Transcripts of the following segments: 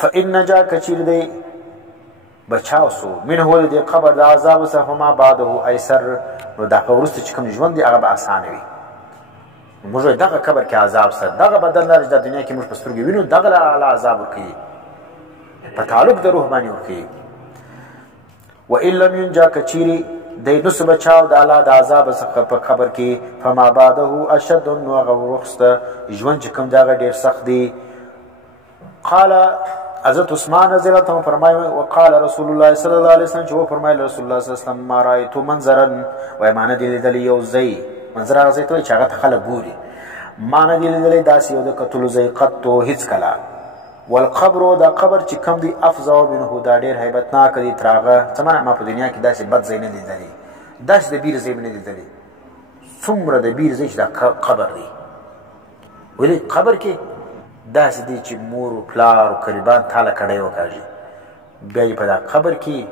فإن نجا کچیر دی بچاو سو من هو دی قبر د عذاب څخه فما بعده ایسر نو دا ورسته چې کوم ژوند دی هغه به اسانه وي موږ دغه قبر کې عذاب سره دغه بدل لري د دنیا کې موږ په سترګې وینو دغه له عذاب ورکوي په تعلق د روح باندې ورکوي وإن لم ينجا کچیری دی نس بچاو د الله د عذاب څخه په قبر کې فما بعده اشد نو هغه ورسته ژوند چې کوم دغه ډیر سخت دی قال حضرت عثمان رضی الله عنه فرمایي وقال رسول الله صلی الله علیه وسلم چې و فرمایي رسول الله صلی الله علیه وسلم ما رايت منظرا و ما ندی لیدل یو زی منظر هغه ته چې هغه خلک ګوري ما ندی لیدل داسې یو د قتل زی قطو هیڅ کلا والقبر دا قبر چې کم دی افزا منه دا ډیر هیبتناک دی تراغه څمنه ما په دنیا کې داسې بد زی نه لیدلی داسې د بیر زی نه لیدلی څومره د بیر زی چې دا قبر دی ولی قبر کې داسې دی چې مور و پلار و قریبان تاله کړی وکاږي بیا یې په دا قبر کې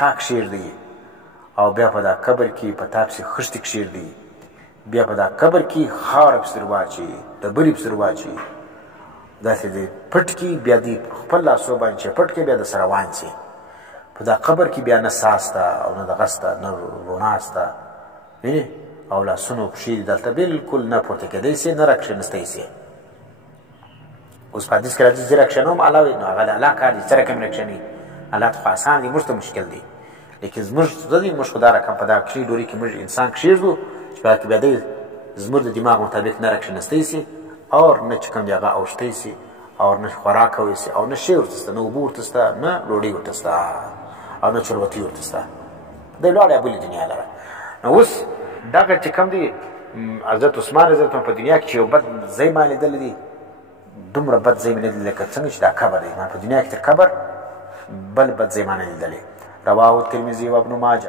تاک شیر دی او بیا په دا قبر کې په تا پسې خښتې کښیر دی بیا په دا قبر کې خاوره پسې واچوي ډبرې پسې واچوي داسې دی پټ کې بیا دی خپل لاسو باندې چې پټ کې بیا د سره روان شي په دا قبر کې بیا نه ساه شته او نه دغه شته نه رڼا شته وینې او لاسونه پښې دلته بلکل نه پورته کېدی شي نه راکښېنستی شي اوس په حدیث کې راځي چې راکښېنوم الله وایي نو هغه د الله کار دی څه رقم راکښېنوي الله ته خو اسان دی موږ ته مشکل دی لیکن زموږ څه دی موږ خو دا رقم په دا کښې ډوري کې موږ انسان کښېږدو چې په هغه کې بیا دی زموږ د دماغ مطابق نه راکښېنستی شي اور نه چې کوم دی هغه اوښتی شي او نه خوراک کوی شي او نه شی ورته شته نه اوبه ورته شته نه ډوډۍ ورته شته او نه چربتي ورته شته دی لاړی بلې دنیا لره نو اوس دغه چې کوم دی حضرت عثمان رضی الله عنه په دنیا کې چې یو بد ځای ما لیدلی دی دومره بد ځای مې نه لیدلی لکه څنګه چې دا قبر دی ما په دنیا کې تر قبر بل بد ځای ما نه لیدلی رواه الترمذي وابن ماجه